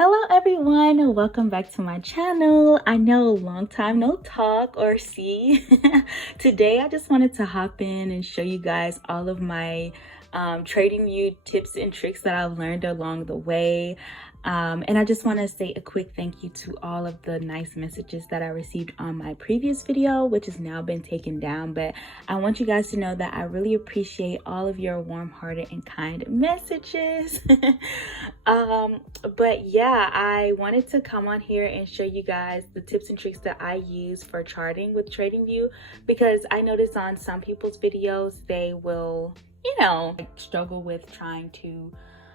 Hello everyone, welcome back to my channel. I know, long time no talk or see. Today I just wanted to hop in and show you guys all of my Tradingview tips and tricks that I've learned along the way. And I just want to say a quick thank you to all of the nice messages that I received on my previous video, which has now been taken down. But I want you guys to know that I really appreciate all of your warm-hearted and kind messages. But yeah, I wanted to come on here and show you guys the tips and tricks that I use for charting with Tradingview, because I notice on some people's videos they will, struggle with trying to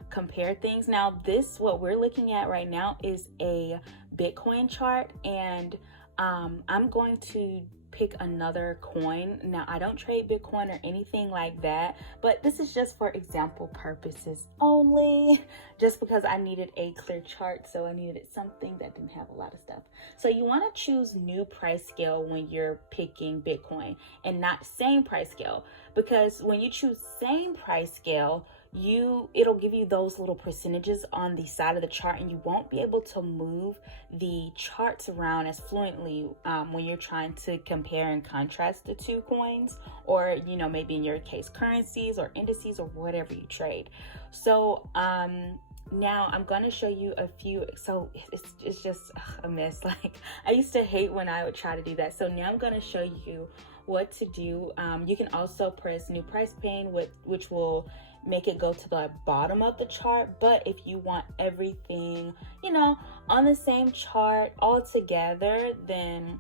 compare things. Now what we're looking at right now is a Bitcoin chart, and I'm going to pick another coin. Now I don't trade Bitcoin or anything like that, but this is just for example purposes only, just because I needed a clear chart, so I needed something that didn't have a lot of stuff. So you want to choose new price scale when you're picking Bitcoin and not same price scale, because when you choose same price scale, it'll give you those little percentages on the side of the chart, and you won't be able to move the charts around as fluently when you're trying to compare and contrast the two coins, or maybe in your case currencies or indices or whatever you trade. So now I'm going to show you a few. So it's just a mess. Like, I used to hate when I would try to do that. So now I'm going to show you what to do. You can also press new price pane, which will make it go to the bottom of the chart. But if you want everything, on the same chart all together, then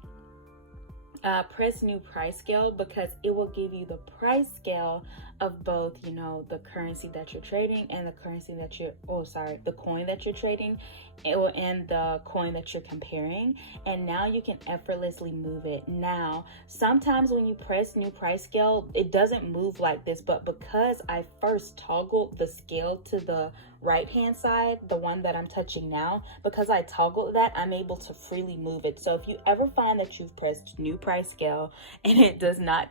press new price scale, because it will give you the price scale of both, the currency that you're trading and the currency that the coin that you're trading, and the coin that you're comparing. And now you can effortlessly move it. Now, sometimes when you press new price scale, it doesn't move like this, but because I first toggled the scale to the right hand side, the one that I'm touching now, because I toggled that, I'm able to freely move it. So if you ever find that you've pressed new price scale and it does not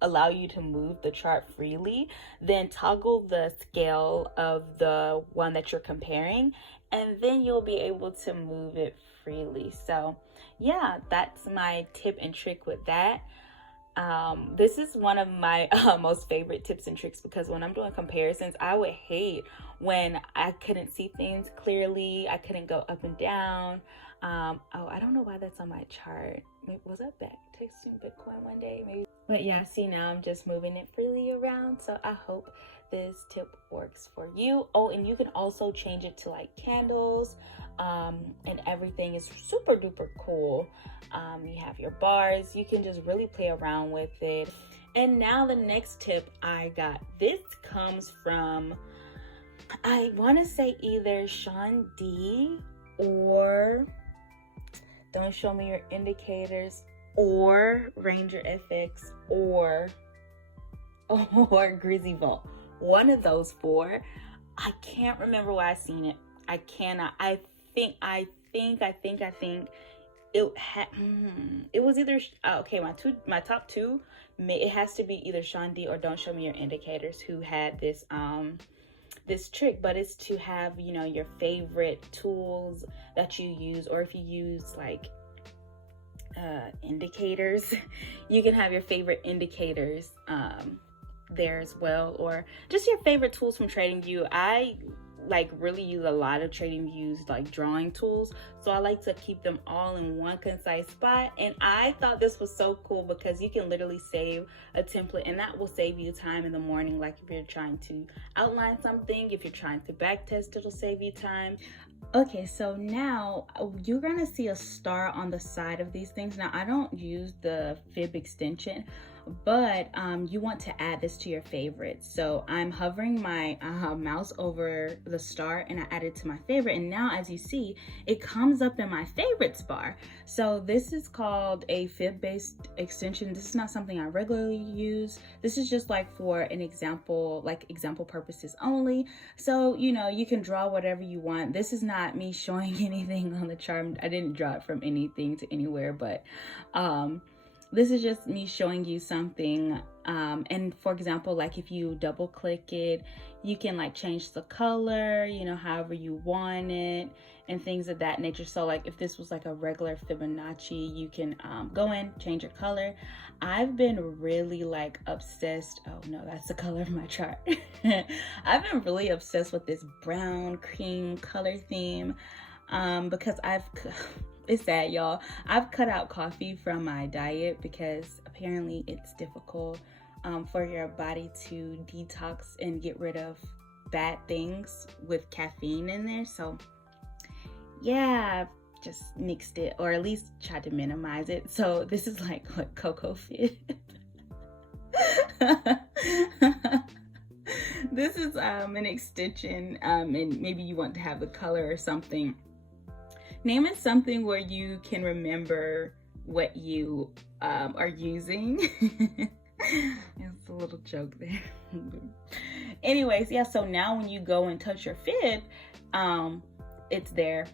allow you to move the chart freely, then toggle the scale of the one that you're comparing, and then you'll be able to move it freely. So yeah, that's my tip and trick with that. This is one of my most favorite tips and tricks, because when I'm doing comparisons, I would hate when I couldn't see things clearly. I couldn't go up and down. I don't know why that's on my chart. Was I back texting Bitcoin one day? Maybe. But yeah, see, now I'm just moving it freely around. So I hope this tip works for you. Oh, and you can also change it to like candles, and everything is super duper cool. You have your bars. You can just really play around with it. And now the next tip I got, this comes from, I want to say either Sean D, or Don't Show Me Your Indicators, or Ranger FX, or Grizzy Vault. One of those four. I can't remember where I seen it. I cannot. I think it was either okay, my top two, it has to be either Sean D or Don't Show Me Your Indicators, who had this this trick. But it's to have your favorite tools that you use, or if you use like indicators, you can have your favorite indicators there as well, or just your favorite tools from Tradingview. I really use a lot of Tradingview's like drawing tools, so I like to keep them all in one concise spot. And I thought this was so cool, because you can literally save a template, and that will save you time in the morning. Like if you're trying to outline something, if you're trying to back test, it'll save you time. Okay, so now you're gonna see a star on the side of these things. Now I don't use the fib extension, but you want to add this to your favorites. So I'm hovering my mouse over the star, and I add it to my favorite, and now as you see, it comes up in my favorites bar. So this is called a fib based extension. This is not something I regularly use. This is just like for an example, like example purposes only. So you can draw whatever you want. This is not me showing anything on the chart. I didn't draw it from anything to anywhere, but this is just me showing you something And for example, like if you double click it, you can like change the color, you know, however you want it and things of that nature. So like if this was like a regular Fibonacci, you can go in, change your color. I've been really like obsessed. Oh no, that's the color of my chart. I've been really obsessed with this brown cream color theme because it's sad, y'all. I've cut out coffee from my diet because apparently it's difficult for your body to detox and get rid of bad things with caffeine in there. So yeah, I've just mixed it, or at least tried to minimize it. So this is like what Cocoa Fit. This is an extension, and maybe you want to have the color or something. Name it something where you can remember what you are using. It's a little joke there. Anyways, yeah, so now when you go and touch your fib, it's there,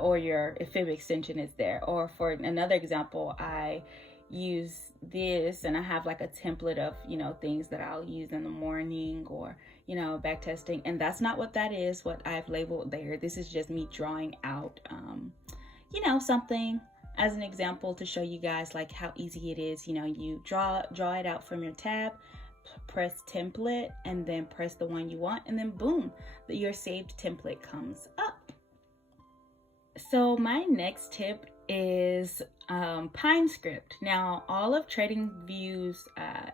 or your fib extension is there. Or for another example, I use this and I have like a template of, you know, things that I'll use in the morning, or, you know, back testing. And that's not what that is, what I've labeled there. This is just me drawing out, you know, something as an example to show you guys like how easy it is. You know, you draw it out from your tab, press template, and then press the one you want, and then boom, your saved template comes up. So my next tip is Pine Script. Now, all of TradingView's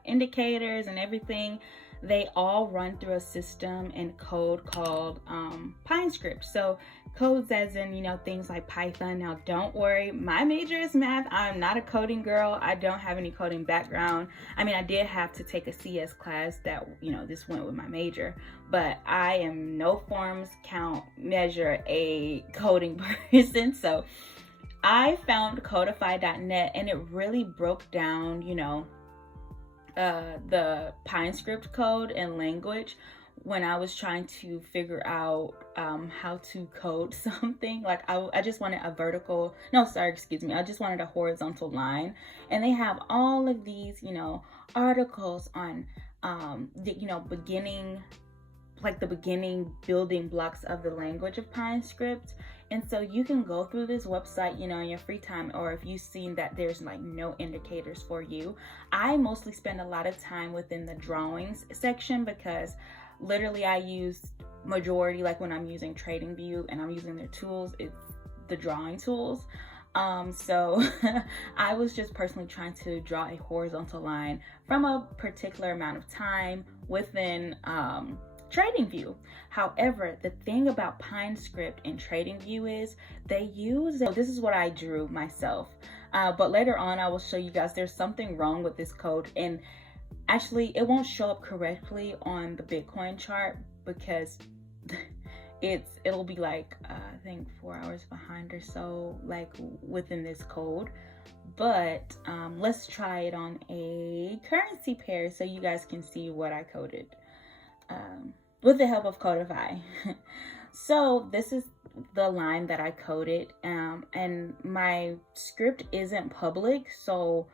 indicators and everything, they all run through a system and code called Pine Script. So codes as in, you know, things like Python. Now, don't worry, my major is math. I'm not a coding girl. I don't have any coding background. I mean, I did have to take a CS class that, you know, this went with my major, but I am no forms, count, measure a coding person. So I found codify.net, and it really broke down, you know, the Pine Script code and language when I was trying to figure out how to code something. Like I just wanted a vertical, no, sorry, excuse me. I just wanted a horizontal line. And they have all of these, you know, articles on, the, you know, beginning building blocks of the language of Pine Script. And so you can go through this website, you know, in your free time, or if you've seen that there's like no indicators for you. I mostly spend a lot of time within the drawings section because literally I use majority, like when I'm using TradingView and I'm using their tools, it's the drawing tools. So I was just personally trying to draw a horizontal line from a particular amount of time within TradingView. However, the thing about Pine Script and TradingView is they use, this is what I drew myself, but later on I will show you guys there's something wrong with this code, and actually it won't show up correctly on the Bitcoin chart because it'll be like I think 4 hours behind or so, like within this code. But let's try it on a currency pair so you guys can see what I coded with the help of Codify. So this is the line that I coded, and my script isn't public, so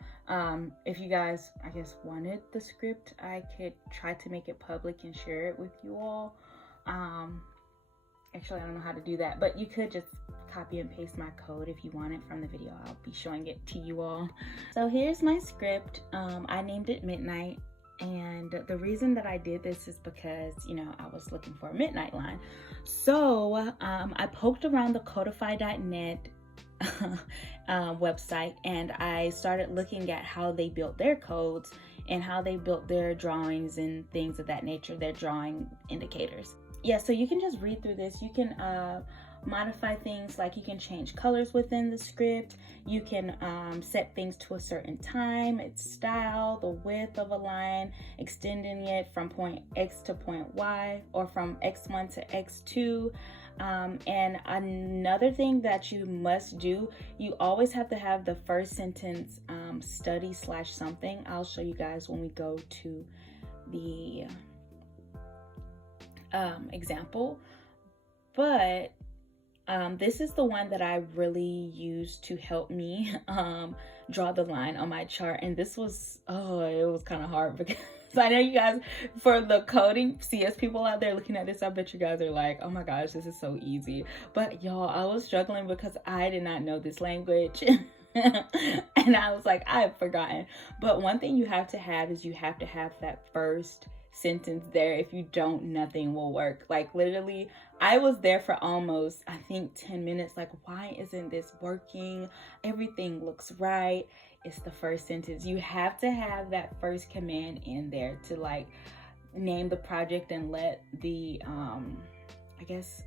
if you guys, I guess, wanted the script, I could try to make it public and share it with you all. Actually, I don't know how to do that, but you could just copy and paste my code if you want it from the video. I'll be showing it to you all. So here's my script. I named it Midnight. And the reason that I did this is because, you know, I was looking for a midnight line. So I poked around the codify.net website, and I started looking at how they built their codes and how they built their drawings and things of that nature, their drawing indicators. Yeah, so you can just read through this. You can modify things, like you can change colors within the script. You can set things to a certain time, its style, the width of a line, extending it from point X to point Y, or from X1 to X2. And another thing that you must do, you always have to have the first sentence study / something. I'll show you guys when we go to the example. But This is the one that I really used to help me draw the line on my chart. And this was, it was kind of hard because I know you guys, for the coding CS people out there looking at this, I bet you guys are like, oh my gosh, this is so easy. But y'all, I was struggling because I did not know this language. And I was like, I've forgotten. But one thing you have to have is you have to have that first sentence there. If you don't, nothing will work. Like literally, I was there for almost, I think, 10 minutes. Like, why isn't this working? Everything looks right. It's the first sentence. You have to have that first command in there to like name the project and let the, I guess,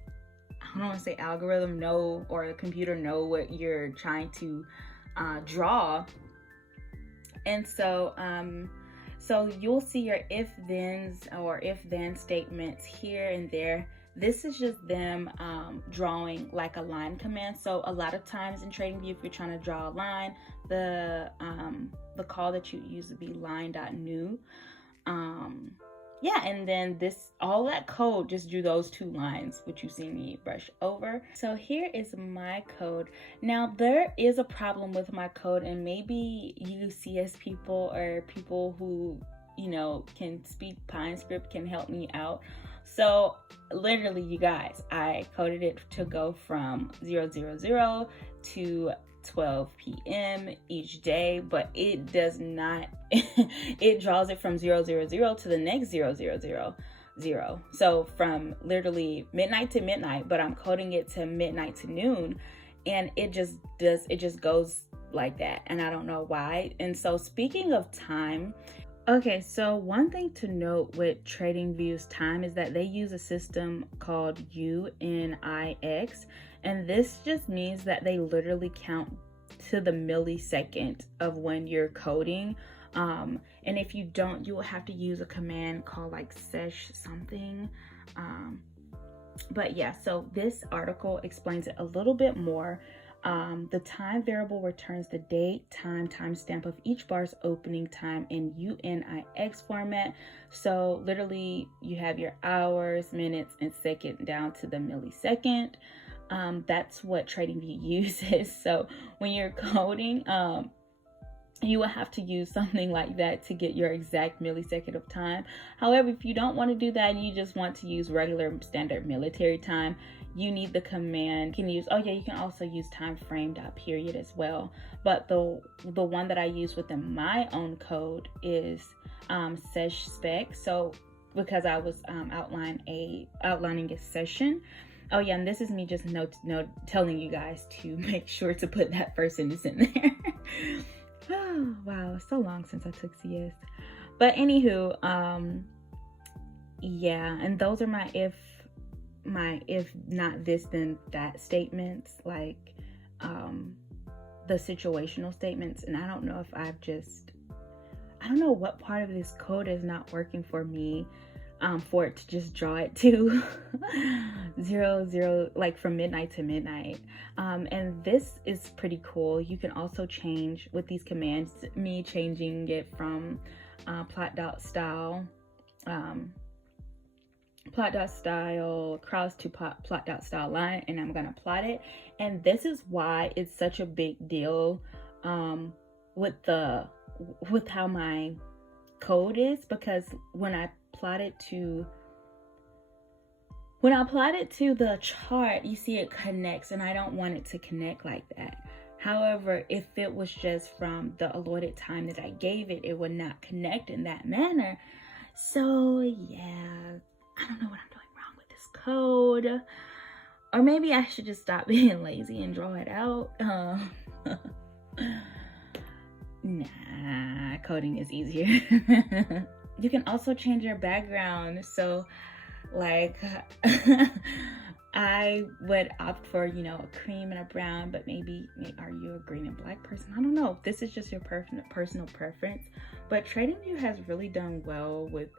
I don't want to say algorithm know, or the computer know what you're trying to draw. And so, so you'll see your if-thens or if-then statements here and there. This is just them drawing like a line command. So a lot of times in TradingView, if you're trying to draw a line, the call that you use would be line.new. Yeah, and then all that code just drew those 2 lines, which you see me brush over. So here is my code. Now there is a problem with my code, and maybe you CS people or people who, you know, can speak Pine script can help me out. So literally, you guys, I coded it to go from 000 to 12 p.m. each day, but it does not, it draws it from 000 to the next 000. So from literally midnight to midnight, but I'm coding it to midnight to noon, and it just goes like that, and I don't know why. And so speaking of time, okay, so one thing to note with TradingView's time is that they use a system called UNIX, and this just means that they literally count to the millisecond of when you're coding. And if you don't, you will have to use a command called like sesh something. But yeah, so this article explains it a little bit more. The time variable returns the date, time, timestamp of each bar's opening time in UNIX format. So literally you have your hours, minutes, and second down to the millisecond. That's what TradingView uses. So when you're coding, you will have to use something like that to get your exact millisecond of time. However, if you don't want to do that and you just want to use regular standard military time, you need the command. You can use, you can also use time frame period as well. But the one that I use within my own code is sesh spec. So because I was outlining a session. Oh yeah, and this is me just telling you guys to make sure to put that first sentence in there. Oh, wow, so long since I took CS. But anywho, yeah, and those are my if not this then that statements, like the situational statements. And I don't know if I don't know what part of this code is not working for me. For it to just draw it to 00, like from midnight to midnight. And this is pretty cool. You can also change with these commands, me changing it from plot.style cross to plot.style line, and I'm gonna plot it. And this is why it's such a big deal with how my code is, because when I plot it to the chart, you see it connects, and I don't want it to connect like that. However, if it was just from the allotted time that I gave it, it would not connect in that manner. So yeah, I don't know what I'm doing wrong with this code, or maybe I should just stop being lazy and draw it out. Nah, coding is easier. You can also change your background. So like I would opt for, a cream and a brown, but maybe are you a green and black person? I don't know. This is just your personal preference. But TradingView has really done well with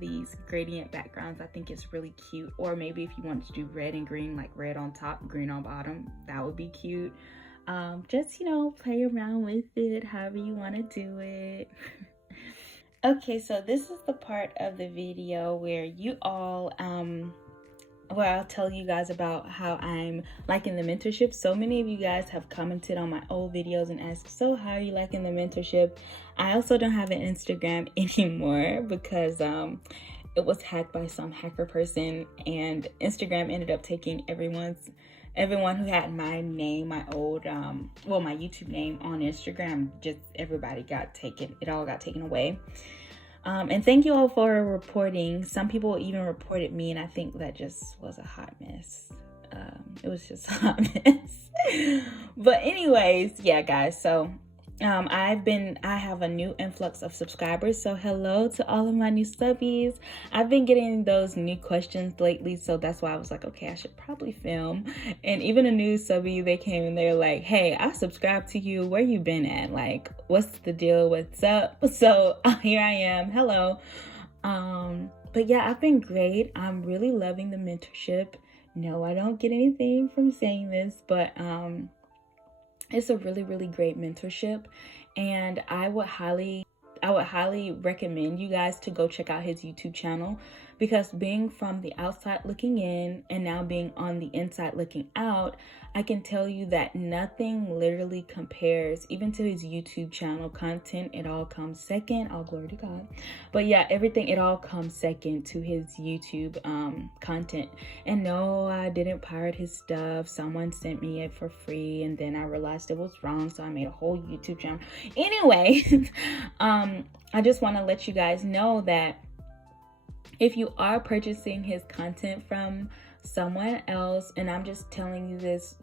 these gradient backgrounds. I think it's really cute. Or maybe if you wanted to do red and green, like red on top, green on bottom, that would be cute. Just, play around with it however you want to do it. Okay, so this is the part of the video where you all where I'll tell you guys about how I'm liking the mentorship. So many of you guys have commented on my old videos and asked, so how are you liking the mentorship? I also don't have an Instagram anymore because it was hacked by some hacker person, and Instagram ended up taking everyone who had my name, my old my YouTube name on Instagram. Just everybody got taken. It all got taken away. And thank you all for reporting. Some people even reported me, and I think that just was a hot mess. It was just a hot mess. But anyways, yeah, guys. So I have a new influx of subscribers. So hello to all of my new subbies. I've been getting those new questions lately, so that's why I was like, okay, I should probably film. And even a new subby, they came and they're like, hey, I subscribed to you. Where you been at? Like, what's the deal? What's up? So here I am. Hello. But yeah, I've been great. I'm really loving the mentorship. No, I don't get anything from saying this, but it's a really, really great mentorship, and I would highly recommend you guys to go check out his YouTube channel, because being from the outside looking in and now being on the inside looking out, I can tell you that nothing literally compares even to his YouTube channel content. It all comes second. All glory to God. But yeah, it all comes second to his YouTube content. And no, I didn't pirate his stuff. Someone sent me it for free, and then I realized it was wrong, so I made a whole YouTube channel. Anyway, I just want to let you guys know that if you are purchasing his content from someone else, and I'm just telling you this,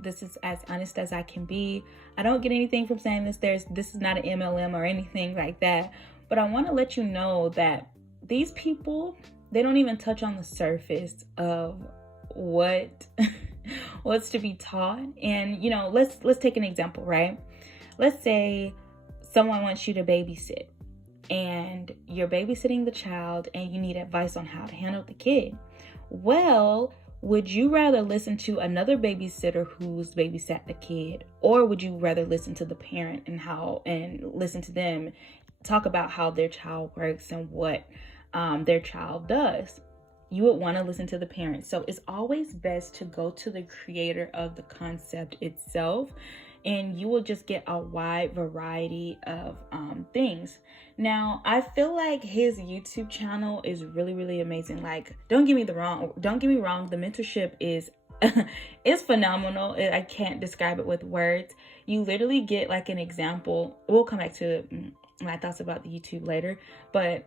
this is as honest as I can be. I don't get anything from saying this. This is not an MLM or anything like that. But I want to let you know that these people, they don't even touch on the surface of what's to be taught. And let's take an example, right? Let's say someone wants you to babysit, and you're babysitting the child and you need advice on how to handle the kid. Well, would you rather listen to another babysitter who's babysat the kid, or would you rather listen to the parent and listen to them talk about how their child works and what their child does? You would want to listen to the parent. So it's always best to go to the creator of the concept itself, and you will just get a wide variety of things. Now, I feel like his YouTube channel is really, really amazing. Like, don't get me wrong. The mentorship is phenomenal. I can't describe it with words. You literally get like an example. We'll come back to my thoughts about the YouTube later, but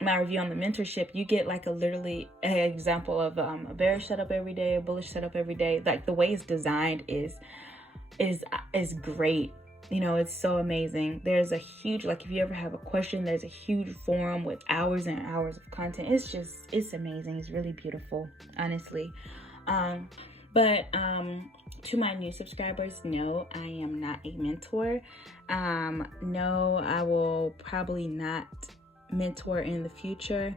my review on the mentorship, you get like literally an example of a bearish setup every day, a bullish setup every day. Like, the way it's designed is great. It's so amazing. There's a huge, like, if you ever have a question, there's a huge forum with hours and hours of content. It's amazing. It's really beautiful, honestly. But to my new subscribers, no, I am not a mentor. No, I will probably not mentor in the future.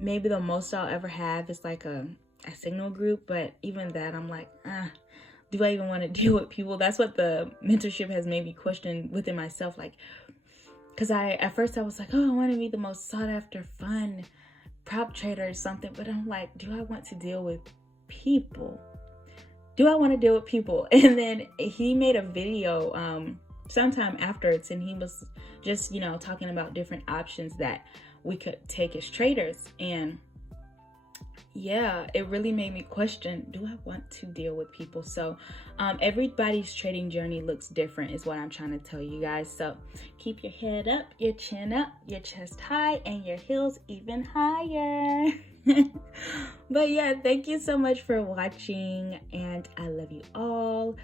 Maybe the most I'll ever have is like a signal group, but even that, I'm like, do I even want to deal with people? That's what the mentorship has made me question within myself. Like, because at first I was like, oh, I want to be the most sought after, fun prop trader or something. But I'm like, do I want to deal with people? And then he made a video sometime afterwards, and he was just, talking about different options that we could take as traders. And yeah, it really made me question, do I want to deal with people? So everybody's trading journey looks different is what I'm trying to tell you guys. So keep your head up, your chin up, your chest high, and your heels even higher. But yeah, thank you so much for watching, and I love you all.